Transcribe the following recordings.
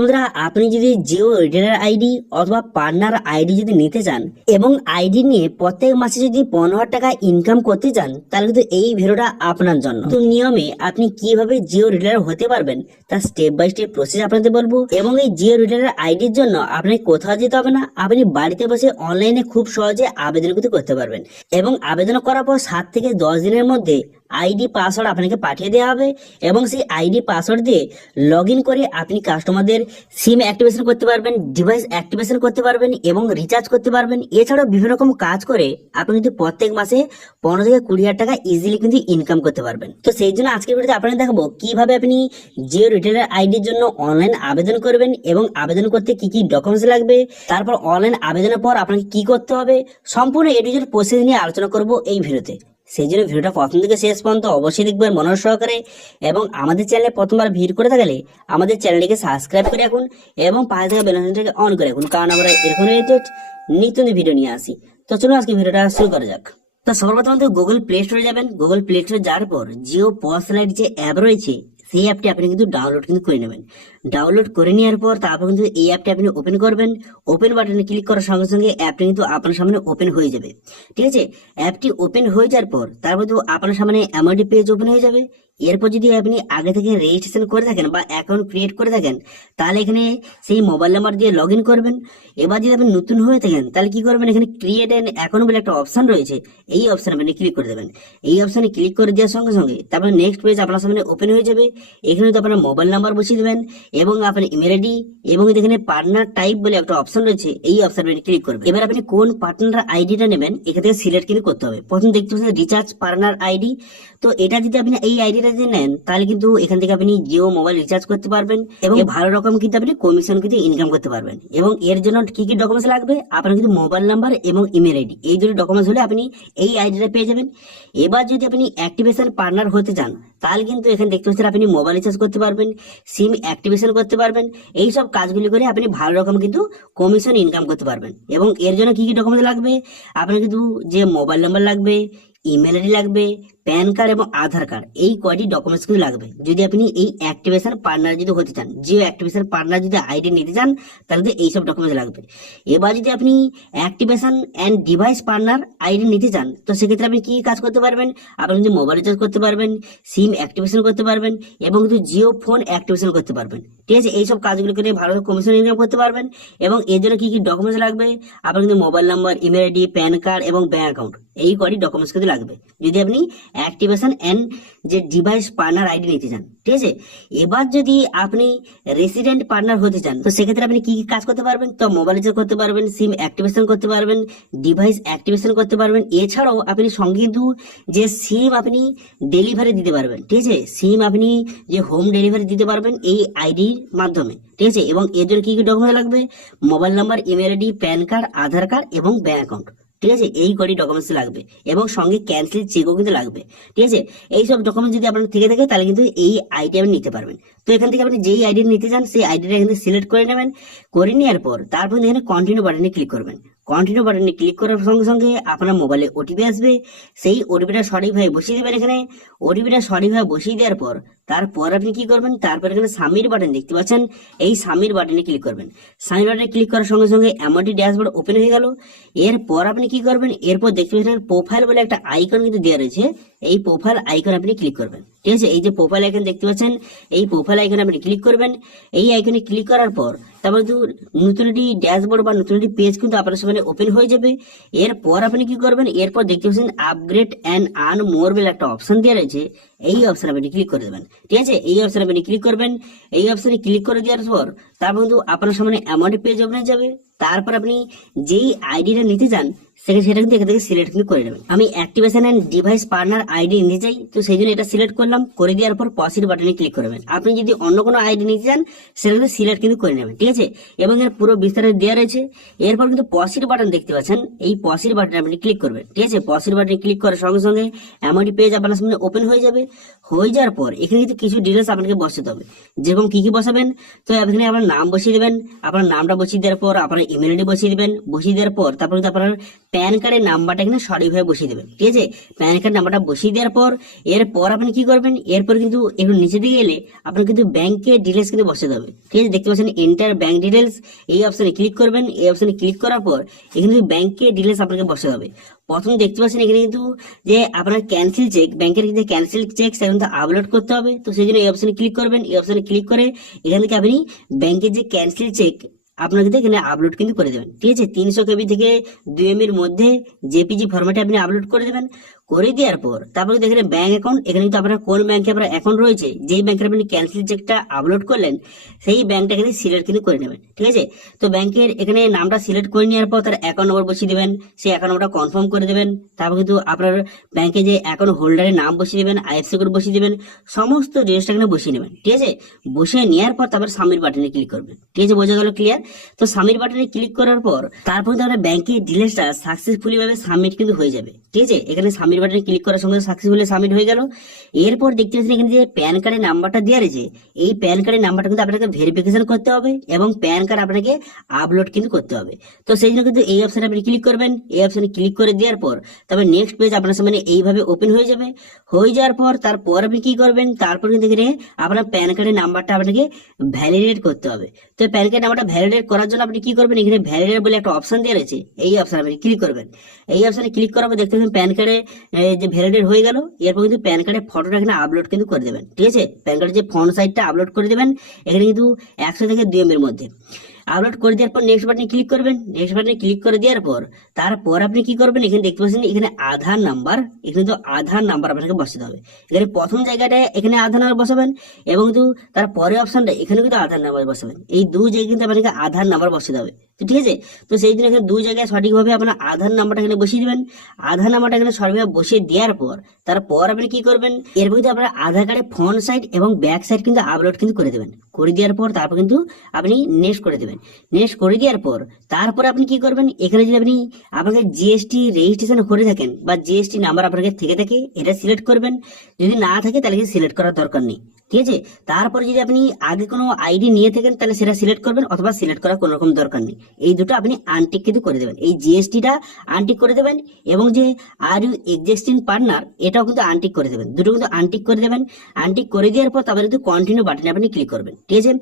বন্ধুরা, আপনি যদি জিও রিটেলার আইডি অথবা পার্টনার আইডি যদি নিতে চান এবং আইডি নিয়ে প্রত্যেক মাসে যদি 15,000 টাকা ইনকাম করতে চান, তাহলে কিন্তু এই ভিডিওটা আপনার জন্য। তো নিয়মে আপনি কিভাবে জিও রিটেলার হতে পারবেন তার স্টেপ বাই স্টেপ প্রসেস আপনাদের বলবো। এবং এই জিও রিটেলার আইডির জন্য আপনি কোথাও যেতে হবে না, আপনি বাড়িতে বসে অনলাইনে খুব সহজে আবেদন করতে পারবেন। এবং আবেদন করার পর 7 থেকে 10 দিনের মধ্যে আইডি পাসওয়ার্ড আপনাকে পাঠিয়ে দেওয়া হবে এবং সেই আইডি পাসওয়ার্ড দিয়ে লগ ইন করে আপনি কাস্টমারদের সিম অ্যাক্টিভেশন করতে পারবেন, ডিভাইস অ্যাক্টিভেশন করতে পারবেন এবং রিচার্জ করতে পারবেন। এছাড়াও বিভিন্ন রকম কাজ করে আপনি কিন্তু প্রত্যেক মাসে 15 থেকে 20,000 টাকা ইজিলি কিন্তু ইনকাম করতে পারবেন। তো সেই জন্য আজকের ভিডিওতে আপনাদের দেখাবো কিভাবে আপনি জিও রিটেলার আইডির জন্য অনলাইন আবেদন করবেন এবং আবেদন করতে কি কি ডকুমেন্টস লাগবে, তারপর অনলাইন আবেদনের পর আপনাকে কি করতে হবে, সম্পূর্ণ এ টু জেড প্রসেস নিয়ে আলোচনা করব এই ভিডিওতে। সেই জন্য ভিডিওটা প্রথম থেকে শেষ পর্যন্ত অবশ্যই দেখবেন মনোযোগ সহকারে। এবং আমাদের চ্যানেলে প্রথমবার ভিড় করে থাকলে আমাদের চ্যানেলটিকে সাবস্ক্রাইব করে রাখুন এবং পাশে থাকা বেল আইকনটাকে অন করে রাখুন, কারণ আমরা এরকম রিলেটেড নিত্য নতুন ভিডিও নিয়ে আসি। তো চলুন আজকে ভিডিওটা শুরু করা যাক। তো সর্বপ্রথম তো গুগল প্লে স্টোরে যাবেন। গুগল প্লে স্টোরে যাওয়ার পর জিও পজ লাইট যে অ্যাপ রয়েছে সেই অ্যাপটি আপনি কিন্তু ডাউনলোড করে নেবেন। ডাউনলোড করে নেওয়ার পর তারপর কিন্তু এই অ্যাপটি আপনি ওপেন করবেন। ওপেন বাটনে ক্লিক করার সঙ্গে সঙ্গে অ্যাপটি কিন্তু আপনার সামনে ওপেন হয়ে যাবে। ঠিক আছে, অ্যাপটি ওপেন হয়ে যাওয়ার পর তারপর তো আপনার সামনে এমন পেজ ওপেন হয়ে যাবে। এরপর যদি আপনি আগে থেকে রেজিস্ট্রেশন করে থাকেন বা অ্যাকাউন্ট ক্রিয়েট করে থাকেন, তাহলে এখানে সেই মোবাইল নাম্বার দিয়ে লগ ইন করবেন। এবার যদি আপনি নতুন হয়ে থাকেন তাহলে কি করবেন, এখানে ক্রিয়েট অ্যান অ্যাকাউন্ট বলে একটা অপশন রয়েছে, এই অপশন আপনি ক্লিক করে দেবেন। এই অপশনে ক্লিক করে দেওয়ার সঙ্গে সঙ্গে তারপর নেক্সট পেজ আপনার সামনে ওপেন হয়ে যাবে। এখানে তো আপনার মোবাইল নাম্বার বসিয়ে দেবেন এবং আপনার ইমেল আইডি এবং এখানে পার্টনার টাইপ বলে একটা অপশন রয়েছে, এই অপশন আপনি ক্লিক করবেন। এবার আপনি কোন পার্টনার আইডিটা নেবেন এখান থেকে সিলেক্ট করতে হবে। প্রথম দেখতে পাচ্ছেন রিচার্জ পার্টনার আইডি। তো এটা যদি আপনি এই আইডিটা যদি নেন তাহলে কিন্তু এখান থেকে আপনি জিও মোবাইল রিচার্জ করতে পারবেন এবং ভালো রকম কিন্তু আপনি কমিশন কিন্তু ইনকাম করতে পারবেন। এবং এর জন্য কি কি ডকুমেন্টস লাগবে, আপনার কিন্তু মোবাইল নাম্বার এবং ইমেল আইডি, এই দুটো ডকুমেন্টস হলে আপনি এই আইডিটা পেয়ে যাবেন। এবার যদি আপনি অ্যাক্টিভেশন পার্টনার হতে চান তাহলে কিন্তু এখানে দেখতে পাচ্ছেন আপনি মোবাইল রিচার্জ করতে পারবেন, সিম অ্যাক্টিভেশন করতে পারবেন। এই সব কাজগুলি করে আপনি ভালো রকম কিন্তু কমিশন ইনকাম করতে পারবেন। এবং এর জন্য কি কি ডকুমেন্টস লাগবে, আপনার কিন্তু যে মোবাইল নাম্বার লাগবে, ইমেল আইডি লাগবে, প্যান কার্ড এবং আধার কার্ড, এই কয়টি ডকুমেন্টস কিন্তু লাগবে যদি আপনি এই অ্যাক্টিভেশন পার্টনার যদি হতে চান, জিও অ্যাক্টিভেশন পার্টনার যদি আইডি নিতে চান তাহলে তো এইসব ডকুমেন্টস লাগবে। এবার যদি আপনি activation and device partner ID নিতে চান তো সেক্ষেত্রে আপনি কি কাজ করতে পারবেন, আপনি কিন্তু মোবাইল রিচার্জ করতে পারবেন, সিম অ্যাক্টিভেশন করতে পারবেন এবং কিন্তু জিও ফোন অ্যাক্টিভেশন করতে পারবেন। ঠিক আছে, এইসব কাজগুলো করে ভালো কমিশন ইনকাম করতে পারবেন। এবং এর জন্য কি কি ডকুমেন্টস লাগবে, আপনার কিন্তু mobile number, email ID, PAN card এবং ব্যাংক অ্যাকাউন্ট, এই কয়টি ডকুমেন্টস কিন্তু লাগবে যদি আপনি অ্যাক্টিভেশন এন্ড যে ডিভাইস পার্টনার আইডি নিতে চান। ঠিক আছে, এবার যদি আপনি রেসিডেন্ট পার্টনার হতে চান তো সেক্ষেত্রে আপনি কি কি কাজ করতে পারবেন, তো মোবাইল রিচার্জ করতে পারবেন, সিম অ্যাক্টিভেশন করতে পারবেন, ডিভাইস অ্যাক্টিভেশন করতে পারবেন। এছাড়াও আপনি সঙ্গে কিন্তু যে সিম আপনি ডেলিভারি দিতে পারবেন। ঠিক আছে, সিম আপনি যে হোম ডেলিভারি দিতে পারবেন এই আইডির মাধ্যমে। ঠিক আছে, এবং এর জন্য কি কি ডকুমেন্ট লাগবে, mobile number, email ID, PAN card, Aadhaar card এবং ব্যাংক অ্যাকাউন্ট। ঠিক আছে, এই কটি ডকুমেন্টস লাগবে এবং সঙ্গে ক্যান্সেল চেকও কিন্তু লাগবে। ঠিক আছে, এই সব ডকুমেন্ট যদি আপনার থেকে থাকে তাহলে কিন্তু এই আইডি আপনি নিতে পারবেন। তো এখান থেকে আপনি যেই আইডি নিতে চান সেই আইডিটা এখান থেকে সিলেক্ট করে নেবেন। করে নেওয়ার পর তারপর এখানে কন্টিনিউ বাটনে ক্লিক করবেন। কন্টিনিউ বাটনে ক্লিক করার সঙ্গে সঙ্গে আপনার মোবাইলে ওটিপি আসবে, সেই ওটিপিটা সঠিকভাবে বসিয়ে দেবেন। এখানে ওটিপিটা সঠিকভাবে বসিয়ে দেওয়ার পর তারপর আপনি কি করবেন, তারপর এখানে সাবমিট বাটন দেখতে পাচ্ছেন, এই সাবমিট বাটনে ক্লিক করবেন। সাবমিট বাটনে ক্লিক করার সঙ্গে সঙ্গে এমনটি ড্যাশবোর্ড ওপেন হয়ে গেল। এরপর আপনি কি করবেন, এরপর দেখতে পাচ্ছেন প্রোফাইল বলে একটা আইকন কিন্তু দেওয়া রয়েছে, এই প্রোফাইল আইকন আপনি ক্লিক করবেন। ঠিক আছে, এই যে প্রোফাইল আইকন দেখতে পাচ্ছেন এই প্রোফাইল আইকনে আপনি ক্লিক করবেন। এই আইকনে ক্লিক করার পর তারপর নতুন একটি ড্যাশবোর্ড বা নতুন একটি পেজ কিন্তু আপনার সামনে ওপেন হয়ে যাবে। এরপর আপনি কি করবেন, এরপর দেখতে পাচ্ছেন আপগ্রেড অ্যান্ড আর্ন মোর বলে একটা অপশন দেওয়া রয়েছে, এই অপশন আপনি ক্লিক করে দেবেন। ঠিক আছে, এই অপশন আপনি ক্লিক করবেন। এই অপশনে ক্লিক করে দেওয়ার পর তারপর কিন্তু আপনার সামনে এমন পেজ ওপেন হয়ে যাবে। তারপর আপনি যেই আইডিটা নিতে চান সেটা কিন্তু এখান থেকে সিলেক্ট করে নেবেন। আমি activation and device partner ID নিতে চাই, তো সেই জন্য এটা সিলেক্ট করলাম। করে দেওয়ার পর পসিড বাটনে ক্লিক করবেন। আপনি যদি অন্য কোনো আইডি নিতে চান সেটা কিন্তু সিলেক্ট করে নেবেন। ঠিক আছে, এবং এর পুরো বিস্তারিত দেওয়া রয়েছে। এরপর কিন্তু পসিড বাটন দেখতে পাচ্ছেন, এই পসিড বাটনে আপনি ক্লিক করবেন। ঠিক আছে, পসিড বাটনে ক্লিক করার সঙ্গে সঙ্গে এমনটি পেজ আপনার সামনে ওপেন হয়ে যাবে। হয়ে যাওয়ার পর এখানে কিন্তু কিছু ডিটেলস আপনাকে বসাতে হবে, যেরকম কি কি বসাবেন। তো এখানে আপনার নাম বসিয়ে দেবেন, আপনার নামটা বসিয়ে দেওয়ার পর আপনার ইমেল আইডি বসিয়ে দেবেন। বসিয়ে দেওয়ার পর তারপর আপনার প্যান কার্ডের নাম্বারটা এখানে সঠিকভাবে বসিয়ে দেবেন। ঠিক আছে, প্যান কার্ড নাম্বারটা বসিয়ে দেওয়ার পর এরপর আপনি কি করবেন, এরপর কিন্তু একটু নিচে দিকে গেলে আপনার কিন্তু ব্যাংকের ডিটেলস কিন্তু বসাতে হবে। ঠিক আছে, দেখতে পাচ্ছেন এন্টার ব্যাংক ডিটেলস, এই অপশনে ক্লিক করবেন। এই অপশনে ক্লিক করার পর এখানে ব্যাংকের ডিটেলস আপনাকে বসাতে হবে। প্রথম দেখতে পাচ্ছেন এখানে কিন্তু যে আপনার ক্যান্সেল চেক, ব্যাংকের যে ক্যান্সেল চেক সেটা কিন্তু আপলোড করতে হবে। তো সেই জন্য এই অপশনে ক্লিক করবেন। এই অপশনে ক্লিক করে এখান থেকে আপনি ব্যাংকের যে ক্যান্সেল চেক আপনার কিন্তু এখানে আপলোড কিন্তু করে দেবেন। ঠিক আছে, 300 KB থেকে 2 MB এর মধ্যে জেপিজি ফরম্যাটে আপনি আপলোড করে দেবেন। করে দেওয়ার পর তারপরে দেখেন ব্যাংক অ্যাকাউন্ট, এখানে কিন্তু আপনার কোন ব্যাংকে আপনার অ্যাকাউন্ট রয়েছে, যেই ব্যাংকের আপনি ক্যান্সেল চেকটা আপলোড করলেন সেই ব্যাংকটা এখানে সিলেক্ট কিন্তু করে নেবেন। ঠিক আছে, তো ব্যাংকের এখানে নামটা সিলেক্ট করে নেওয়ার পর তার অ্যাকাউন্ট নম্বর বসিয়ে দেবেন, সেই অ্যাকাউন্ট নম্বরটা কনফার্ম করে দেবেন। তারপর কিন্তু আপনার ব্যাংকে যে অ্যাকাউন্ট হোল্ডারের নাম বসিয়ে দেবেন, আইএফএসসি কোড বসিয়ে দেবেন, সমস্ত ডিটেলসটা এখানে বসিয়ে নেবেন। ঠিক আছে, বসিয়ে নেওয়ার পর তারপর সাবমিট বাটনে ক্লিক করবেন। ঠিক আছে, বোঝা গেল ক্লিয়ার? তো সাবমিট বাটনে ক্লিক করার পর তারপর কিন্তু আপনার ব্যাংকের ডিটেলসটা সাকসেসফুলি ভাবে সাবমিট কিন্তু হয়ে যাবে। ঠিক আছে, এখানে সাবমিট বাটনে ক্লিক করার সঙ্গে সাকসেসফুলি সাবমিট হয়ে গেল। এরপর দেখতে পাচ্ছেন এখানে যে প্যান কার্ডের নাম্বারটা দেওয়া রয়েছে, এই প্যান কার্ডের নাম্বারটা কিন্তু আপনাকে ভেরিফিকেশন করতে হবে এবং প্যান কার্ড আপনাকে আপলোড কিন্তু করতে হবে। তো সেই জন্য কিন্তু এই অপশনে আপনি ক্লিক করবেন। এই অপশনে ক্লিক করে দেওয়ার পর তারপর নেক্সট পেজ আপনার সামনে এইভাবে ওপেন হয়ে যাবে। হয়ে যাওয়ার পর তারপর আপনি কি করবেন, তারপর কিন্তু এখানে আপনার প্যান কার্ডের নাম্বারটা আপনাকে ভ্যালিডেট করতে হবে। তো প্যান কার্ড নাম্বারটা ভ্যালিডেট করার জন্য আপনি কি করবেন, এখানে ভ্যালিডেট বলে একটা অপশন দেওয়া রয়েছে, এই অপশনে আপনি ক্লিক করবেন। এই অপশনে ক্লিক করার পর দেখতে পাবেন প্যান কার্ডে যে ভ্যালিডেট হয়ে গেল। এরপর কিন্তু প্যান কার্ডের ফটোটা এখানে আপলোড কিন্তু করে দেবেন। ঠিক আছে, প্যান কার্ডের যে ফ্রন্ট সাইডটা আপলোড করে দেবেন, এখানে কিন্তু 100 থেকে 2 MB এর মধ্যে আপলোড করে দেওয়ার পর নেক্সট বাটনে ক্লিক করবেন। নেক্সট বাটনে ক্লিক করে দেওয়ার পর তারপর আপনি কি করবেন, এখানে দেখতে পাচ্ছেন এখানে আধার নাম্বার, এখানে তো আধার নাম্বার আপনাকে বসাতে হবে। এখানে প্রথম জায়গাটায় এখানে আধার নাম্বার বসাবেন এবং কিন্তু তার পরের অপশনটা এখানে কিন্তু আধার নাম্বার বসাবেন। এই দু জায়গায় কিন্তু আপনাকে আধার নাম্বার বসাতে হবে। তো ঠিক আছে, তো সেই জন্য এখানে দু জায়গায় সঠিকভাবে আপনার আধার নাম্বারটা এখানে বসিয়ে দিবেন। আধার নাম্বারটা এখানে সঠিকভাবে বসিয়ে দেওয়ার পর তারপর আপনি কি করবেন, এরপর কিন্তু আপনার আধার কার্ডের ফ্রন্ট সাইড এবং ব্যাক সাইড কিন্তু আপলোড কিন্তু করে দেবেন। করে দেওয়ার পর তারপর কিন্তু আপনি নেক্সট করে দেবেন। নেক্সট করে দেওয়ার পর তারপর আপনি কি করবেন, এখানে যদি আপনি আপনাকে জিএসটি রেজিস্ট্রেশন করে থাকেন বা জিএসটি নাম্বার আপনাকে থেকে থাকে, এটা সিলেক্ট করবেন। যদি না থাকে তাহলে সিলেক্ট করার দরকার নেই। ঠিক আছে, তারপরে যদি আপনি আগে কোনো আইডি নিয়ে থাকেন তাহলে সেটা সিলেক্ট করবেন, অথবা সিলেক্ট করার কোনো রকম দরকার নেই। এই দুটো আপনি আনটিক কিন্তু করে দেবেন, এই জিএসটিটা আনটিক করে দেবেন এবং যে আর ইউ এক্সিস্টিং পার্টনার এটাও কিন্তু আনটিক করে দেবেন। দুটো কিন্তু আনটিক করে দেবেন। আনটিক করে দেওয়ার পর তারপরে কিন্তু কন্টিনিউ বাটনে আপনি ক্লিক করবেন। ঠিক আছে,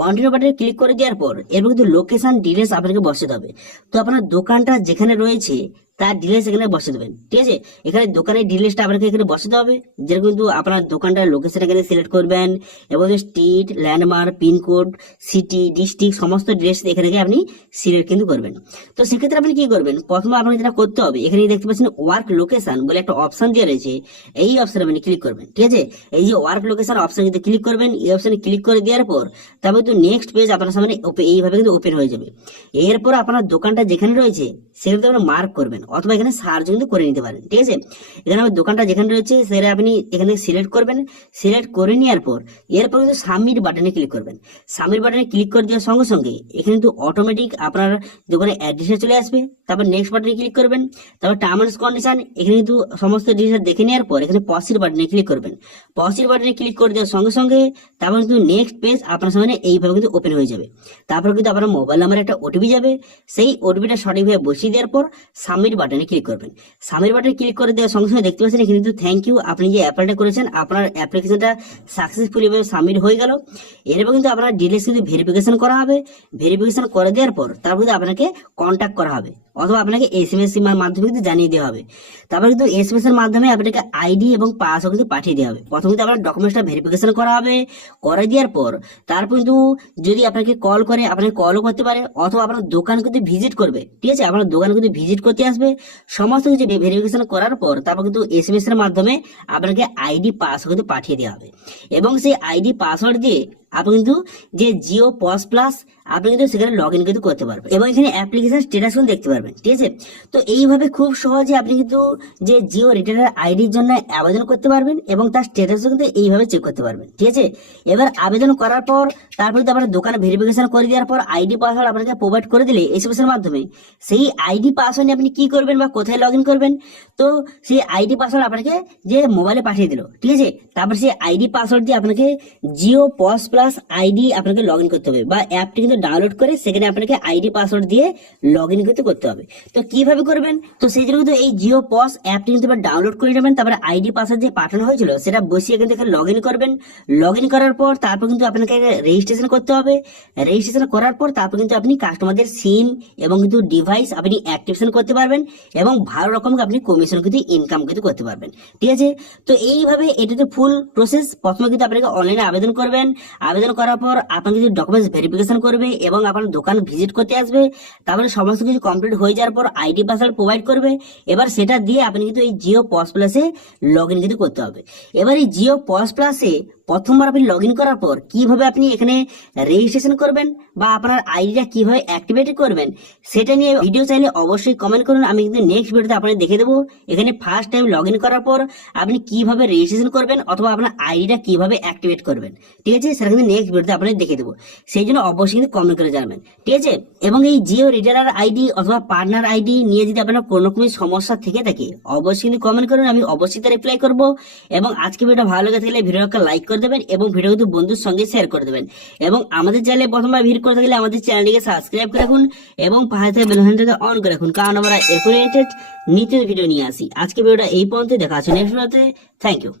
কন্টিনিউ বাটনে ক্লিক করে দেওয়ার পর এরপর কিন্তু লোকেশন ডিটেলস আপনাকে বসাতে হবে। তো আপনার দোকানটা যেখানে রয়েছে তার ডিটেলস এখানে বসে দেবেন। ঠিক আছে, এখানে দোকানের ডিটেলসটা আপনাকে এখানে বসাতে হবে। যেরকম কিন্তু আপনার দোকানটার লোকেশন এখানে সিলেক্ট করবেন এবং street, landmark, pincode, city, district সমস্ত ডিটেলস এখানে আপনি সিলেক্ট কিন্তু করবেন। তো সেক্ষেত্রে আপনি কি করবেন, প্রথমে আপনাকে যেটা করতে হবে, এখানে দেখতে পাচ্ছেন ওয়ার্ক লোকেশন বলে একটা অপশন দেওয়া রয়েছে, এই অপশনে আপনি ক্লিক করবেন। ঠিক আছে, এই যে ওয়ার্ক লোকেশন অপশন যদি ক্লিক করবেন, এই অপশনে ক্লিক করে দেওয়ার পর তারপর কিন্তু নেক্সট পেজ আপনার সামনে এইভাবে কিন্তু ওপেন হয়ে যাবে। এরপর আপনার দোকানটা যেখানে রয়েছে সেখানে আপনি মার্ক করবেন, অথবা এখানে সার্চ কিন্তু করে নিতে পারেন। ঠিক আছে, এখানে আমার দোকানটা যেখানে রয়েছে সেটা আপনি এখানে সিলেক্ট করবেন। সিলেক্ট করে নেওয়ার পর এরপর কিন্তু সাবমিট বাটনে ক্লিক করবেন। সাবমিট বাটনে ক্লিক করে দেওয়ার সঙ্গে সঙ্গে এখানে কিন্তু অটোমেটিক আপনার দোকানের অ্যাড্রেসে চলে আসবে। তারপর নেক্সট বাটনে ক্লিক করবেন। তারপর টার্ম এন্ড কন্ডিশন এখানে কিন্তু সমস্ত ডিটেইলস দেখে নেওয়ার পর এখানে পসিড বাটনে ক্লিক করবেন। পসিড বাটনে ক্লিক করে দেওয়ার সঙ্গে সঙ্গে তারপর কিন্তু নেক্সট পেজ আপনার সামনে এইভাবে কিন্তু ওপেন হয়ে যাবে। তারপর কিন্তু আপনার মোবাইল নাম্বারে একটা ওটিপি যাবে, সেই ওটিপিটা সঠিকভাবে বসিয়ে দেওয়ার পর সাবমিট বাটনে ক্লিক করবেন। সাবমিট বাটনে ক্লিক করে দেওয়ার সঙ্গে সঙ্গে দেখতে পাচ্ছেন এখানে কিন্তু থ্যাংক ইউ, আপনি যে অ্যাপ্লাইটা করেছেন আপনার অ্যাপ্লিকেশনটা সাকসেসফুলি ভাবে সাবমিট হয়ে গেল। এরপর কিন্তু আপনার ডিটেইলস কিন্তু ভেরিফিকেশন করা হবে। ভেরিফিকেশন করে দেওয়ার পর তারপর কিন্তু আপনাকে কন্ট্যাক্ট করা হবে, অথবা আপনাকে এসএমএস এর মাধ্যমে কিন্তু জানিয়ে দেওয়া হবে। তারপর কিন্তু এসএমএস এর মাধ্যমে আপনাকে আইডি এবং পাসওয়ার্ড কিন্তু পাঠিয়ে দেওয়া হবে। প্রথমে কিন্তু আপনার ডকুমেন্টসটা ভেরিফিকেশন করা হবে। করে দেওয়ার পর তারপর কিন্তু যদি আপনাকে কল করে আপনাকে কলও করতে পারে, অথবা আপনার দোকান কিন্তু ভিজিট করবে। ঠিক আছে, আপনার দোকান কিন্তু ভিজিট করতে আসবে। সমস্ত কিছু ভেরিফিকেশন করার পর তারপর কিন্তু এসএমএস এর মাধ্যমে আপনাকে আইডি পাসওয়ার্ড কিন্তু পাঠিয়ে দেওয়া হবে এবং সেই আইডি পাসওয়ার্ড দিয়ে আপনি কিন্তু যে জিও পজ প্লাস আপনি কিন্তু সেখানে লগ ইন কিন্তু করতে পারবেন এবং এখানে অ্যাপ্লিকেশন স্ট্যাটাস কিন্তু দেখতে পারবেন। ঠিক আছে, তো এইভাবে খুব সহজে আপনি কিন্তু যে জিও রিটেলার আইডির জন্য আবেদন করতে পারবেন এবং তার স্ট্যাটাসও কিন্তু এইভাবে চেক করতে পারবেন। ঠিক আছে, এবার আবেদন করার পর তারপর কিন্তু আপনার দোকানে ভেরিফিকেশন করে দেওয়ার পর আইডি পাসওয়ার্ড আপনাকে প্রোভাইড করে দিলে এসএমএস এর মাধ্যমে সেই আইডি পাসওয়ার্ড নিয়ে আপনি কি করবেন বা কোথায় লগ ইন করবেন, তো সেই আইডি পাসওয়ার্ড আপনাকে যে মোবাইলে পাঠিয়ে দিল। ঠিক আছে, তারপর সেই আইডি পাসওয়ার্ড দিয়ে আপনাকে জিও পজ প্লাস আইডি আপনাকে লগ ইন করতে হবে, বা অ্যাপটি কিন্তু ডাউনলোড করে সেখানে আপনাকে আইডি পাসওয়ার্ড দিয়ে লগ ইন কিন্তু করতে হবে। তো কিভাবে করবেন, তো সেই জন্য কিন্তু এই জিও পস অ্যাপটি কিন্তু ডাউনলোড করে নেবেন, তারপরে আইডি পাসওয়ার্ড যে পাঠানো হয়েছিল সেটা বসিয়ে কিন্তু এখানে লগ ইন করবেন। লগ ইন করার পর তারপর কিন্তু আপনাকে রেজিস্ট্রেশন করতে হবে। রেজিস্ট্রেশন করার পর তারপর কিন্তু আপনি কাস্টমারদের সিম এবং কিন্তু ডিভাইস আপনি অ্যাক্টিভেশন করতে পারবেন এবং ভালো রকম আপনি কমিশন কিন্তু ইনকাম কিন্তু করতে পারবেন। ঠিক আছে, তো এইভাবে এটাতে ফুল প্রসেস। প্রথমে কিন্তু আপনাকে অনলাইনে আবেদন করবেন, আবেদন করার পর আপনার কিছু ডকুমেন্টস ভেরিফিকেশন করবে এবং আপনার দোকান ভিজিট করতে আসবে। তারপরে সমস্ত কিছু কমপ্লিট হয়ে যাওয়ার পর আইডি পাসওয়ার্ড প্রোভাইড করবে। এবার সেটা দিয়ে আপনি কিন্তু এই জিও পস প্লাসে লগ ইন কিন্তু করতে হবে। এবার এই জিও পস প্লাসে প্রথমবার আপনি লগ ইন করার পর কিভাবে আপনি এখানে রেজিস্ট্রেশন করবেন বা আপনার আইডিটা কিভাবে অ্যাক্টিভেট করবেন সেটা নিয়ে ভিডিও চাইলে অবশ্যই কমেন্ট করুন, আমি কিন্তু নেক্সট ভিডিওতে আপনাদের দেখে দেবো। এখানে ফার্স্ট টাইম লগ ইন করার পর আপনি কিভাবে রেজিস্ট্রেশন করবেন অথবা আপনার আইডিটা কিভাবে অ্যাক্টিভেট করবেন, ঠিক আছে, সেটা কিন্তু নেক্সট ভিডিওতে আপনাদের দেখে দেবো। সেই জন্য অবশ্যই কিন্তু কমেন্ট করে জানাবেন, ঠিক আছে। এবং এই জিও রিটেলার আইডি অথবা পার্টনার আইডি নিয়ে যদি আপনার কোনো রকমের সমস্যা থেকে থাকে অবশ্যই কিন্তু কমেন্ট করুন, আমি অবশ্যই তা রিপ্লাই করবো। এবং আজকে ভিডিওটা ভালো লেগে থাকলে ভিডিওটা লাইক করে দেবেন এবং ভিডিও কিন্তু বন্ধুর সঙ্গে শেয়ার করে দেবেন। এবং আমাদের চ্যানেলে প্রথমবার ভিজিট করে থাকলে আমাদের চ্যানেলটিকে সাবস্ক্রাইব করে রাখুন এবং পাশে থাকা বেল আইকনটাকে অন করে রাখুন, কারণ আমরা একুরেটেড নিত্য ভিডিও নিয়ে আসি। আজকে ভিডিওটা এই পর্যন্ত, দেখা হচ্ছে নেক্সট ভিডিওতে। Thank you.